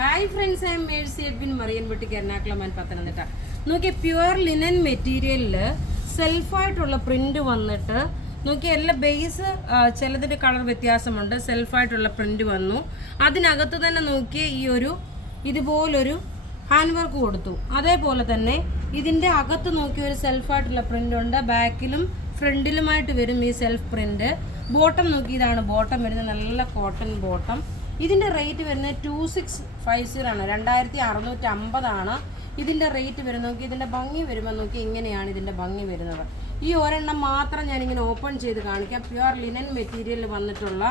Hi friends, I am Mercy Edwin മറിയൻപെട്ടിക്ക് Ernakulam and Pathanamthitta. നോക്കിയ pure linen മെറ്റീരിയലിൽ സെൽഫായിട്ടുള്ള പ്രിന്റ് വന്നിട്ട് നോക്കിയ എല്ലാ ബേസ് ചിലതിൻ്റെ കളർ വ്യത്യാസമുണ്ട്. സെൽഫായിട്ടുള്ള പ്രിന്റ് വന്നു. അതിനകത്ത് തന്നെ നോക്കിയ ഈ ഒരു ഇതുപോലൊരു ഹാൻഡ് വർക്ക് കൊടുത്തു. അതേപോലെ തന്നെ ഇതിൻ്റെ അകത്ത് നോക്കിയ ഒരു സെൽഫായിട്ടുള്ള പ്രിന്റ് ഉണ്ട്. ബാക്കിലും ഫ്രണ്ടിലുമായിട്ട് വരും ഈ സെൽഫ് പ്രിന്റ്. ബോട്ടം നോക്കി, ഇതാണ് ബോട്ടം വരുന്നത്, നല്ല കോട്ടൺ ബോട്ടം. ഇതിൻ്റെ റേറ്റ് വരുന്നത് 2650 ആണ്, 2650 ഇതിൻ്റെ റേറ്റ് വരുന്നത്. നോക്കി ഇതിൻ്റെ ഭംഗി വരുമ്പോൾ നോക്കി ഇങ്ങനെയാണ് ഇതിൻ്റെ ഭംഗി വരുന്നത്. ഈ ഒരെണ്ണം മാത്രം ഞാനിങ്ങനെ ഓപ്പൺ ചെയ്ത് കാണിക്കാം. പ്യുവർ ലിനൻ മെറ്റീരിയൽ വന്നിട്ടുള്ള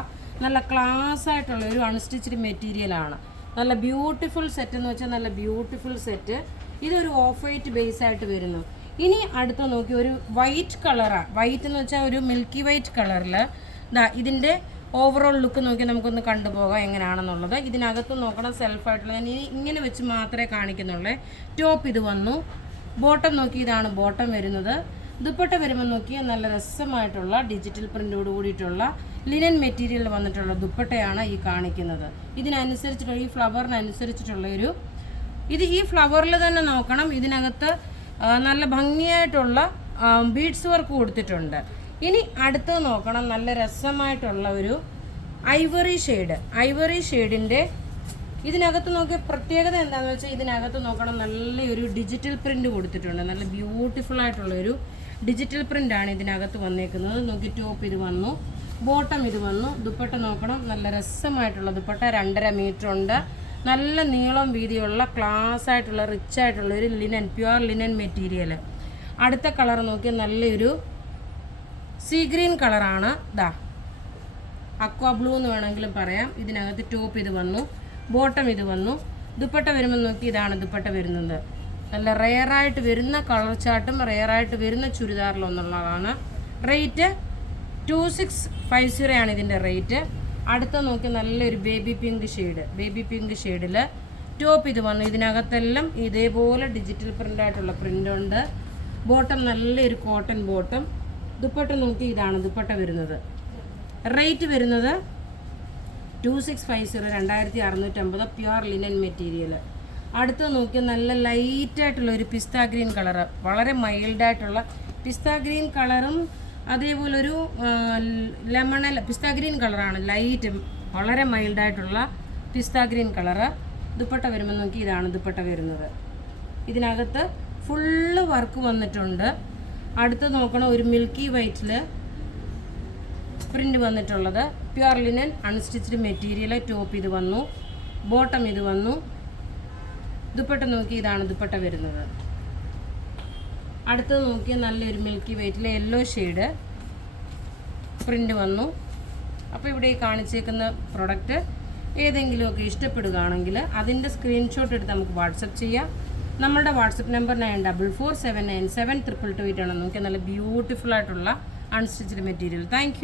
നല്ല ക്ലാസ് ആയിട്ടുള്ള ഒരു അൺസ്റ്റിച്ച്ഡ് മെറ്റീരിയലാണ്. നല്ല ബ്യൂട്ടിഫുൾ സെറ്റ് എന്ന് വെച്ചാൽ നല്ല ബ്യൂട്ടിഫുൾ സെറ്റ്. ഇതൊരു ഓഫ് വൈറ്റ് ബേസ് ആയിട്ട് വരുന്നു. ഇനി അടുത്ത നോക്കി ഒരു വൈറ്റ് കളറാണ്. വൈറ്റ് എന്ന് വെച്ചാൽ ഒരു മിൽക്കി വൈറ്റ് കളറിൽ ഇതിൻ്റെ ഓവറോൾ ലുക്ക് നോക്കി നമുക്കൊന്ന് കണ്ടുപോകാം എങ്ങനെയാണെന്നുള്ളത്. ഇതിനകത്ത് നോക്കണം സെൽഫായിട്ടുള്ള, ഞാൻ ഇങ്ങനെ വെച്ച് മാത്രമേ കാണിക്കുന്നുള്ളൂ. ടോപ്പ് ഇത് വന്നു. ബോട്ടം നോക്കി, ഇതാണ് ബോട്ടം വരുന്നത്. ദുപ്പട്ട വരുമ്പോൾ നോക്കിയാൽ നല്ല രസമായിട്ടുള്ള ഡിജിറ്റൽ പ്രിൻ്റോട് കൂടിയിട്ടുള്ള ലിനൻ മെറ്റീരിയൽ വന്നിട്ടുള്ള ദുപ്പട്ടയാണ് ഈ കാണിക്കുന്നത്. ഇതിനനുസരിച്ചിട്ടുള്ള ഈ ഫ്ലവറിനനുസരിച്ചിട്ടുള്ള ഒരു ഈ ഫ്ലവറിൽ തന്നെ നോക്കണം. ഇതിനകത്ത് നല്ല ഭംഗിയായിട്ടുള്ള ബീഡ്സ് വർക്ക് കൊടുത്തിട്ടുണ്ട്. ഇനി അടുത്തത് നോക്കണം, നല്ല രസമായിട്ടുള്ള ഒരു ഐവറി ഷെയ്ഡിൻ്റെ ഇതിനകത്ത് നോക്കിയ പ്രത്യേകത എന്താണെന്ന് വെച്ചാൽ ഇതിനകത്ത് നോക്കണം നല്ലൊരു ഡിജിറ്റൽ പ്രിൻ്റ് കൊടുത്തിട്ടുണ്ട്. നല്ല ബ്യൂട്ടിഫുൾ ആയിട്ടുള്ളൊരു ഡിജിറ്റൽ പ്രിൻ്റാണ് ഇതിനകത്ത് വന്നേക്കുന്നത്. നോക്കി ടോപ്പ് ഇത് വന്നു, ബോട്ടം ഇത് വന്നു. ദുപ്പട്ട നോക്കണം, നല്ല രസമായിട്ടുള്ള ദുപ്പട്ട, 2.5 മീറ്റർ ഉണ്ട്. നല്ല നീളം വീതിയുള്ള ക്ലാസ് ആയിട്ടുള്ള റിച്ച് ആയിട്ടുള്ള ഒരു ലിനൻ, പ്യുവർ ലിനൻ മെറ്റീരിയൽ. അടുത്ത കളർ നോക്കി നല്ലൊരു സീ ഗ്രീൻ കളറാണ്. അക്വാ ബ്ലൂ എന്ന് വേണമെങ്കിലും പറയാം. ഇതിനകത്ത് ടോപ്പ് ഇത് വന്നു, ബോട്ടം ഇത് വന്നു. ദുപ്പട്ട വരുമ്പോൾ നോക്കി, ഇതാണ് ദുപ്പട്ട വരുന്നത്. നല്ല റെയറായിട്ട് വരുന്ന കളർ ചാർട്ടും റെയറായിട്ട് വരുന്ന ചുരിദാറിലൊന്നുള്ളതാണ്. റേറ്റ് 2650 ആണ് ഇതിൻ്റെ റേറ്റ്. അടുത്ത നോക്കി നല്ലൊരു ബേബി പിങ്ക് ഷെയ്ഡിൽ ടോപ്പ് ഇത് വന്നു. ഇതിനകത്തെല്ലാം ഇതേപോലെ ഡിജിറ്റൽ പ്രിൻ്റായിട്ടുള്ള പ്രിൻ്റുണ്ട്. ബോട്ടം നല്ലൊരു കോട്ടൺ ബോട്ടം. ദുപ്പട്ട നോക്കി, ഇതാണ് ദുപ്പട്ട വരുന്നത്. റേറ്റ് വരുന്നത് 2650, 2650 പ്യുവർ ലിനൻ മെറ്റീരിയൽ. അടുത്ത് നോക്കി നല്ല ലൈറ്റായിട്ടുള്ള ഒരു പിസ്ത ഗ്രീൻ കളറ്, വളരെ മൈൽഡായിട്ടുള്ള പിസ്ത ഗ്രീൻ കളറും അതേപോലൊരു പിസ്ത ഗ്രീൻ കളറാണ്, ലൈറ്റ് വളരെ മൈൽഡായിട്ടുള്ള പിസ്ത ഗ്രീൻ കളറ്. ദുപ്പട്ട വരുമ്പോൾ നോക്കി, ഇതാണ് ദുപ്പട്ട വരുന്നത്. ഇതിനകത്ത് ഫുള്ള് വർക്ക് വന്നിട്ടുണ്ട്. അടുത്ത് നോക്കണം ഒരു മിൽക്കി വൈറ്റിൽ പ്രിൻ്റ് വന്നിട്ടുള്ളത്. Pure linen unstitched material. Top ഇത് വന്നു, ബോട്ടം ഇത് വന്നു. ദുപ്പട്ട നോക്കി, ഇതാണ് ദുപ്പട്ട വരുന്നത്. അടുത്തത് നോക്കിയാൽ നല്ലൊരു മിൽക്കി വൈറ്റിലെ യെല്ലോ ഷെയ്ഡ് പ്രിൻ്റ് വന്നു. അപ്പോൾ ഇവിടെ ഈ കാണിച്ചേക്കുന്ന പ്രൊഡക്റ്റ് ഏതെങ്കിലുമൊക്കെ ഇഷ്ടപ്പെടുകയാണെങ്കിൽ അതിൻ്റെ സ്ക്രീൻഷോട്ട് എടുത്ത് നമുക്ക് വാട്സപ്പ് ചെയ്യാം. നമ്മളുടെ വാട്സപ്പ് നമ്പർ 9447972228 ആണ്. നോക്കിയാൽ നല്ല ബ്യൂട്ടിഫുൾ ആയിട്ടുള്ള അൺസ്റ്റിച്ച്ഡ് മെറ്റീരിയൽ. താങ്ക്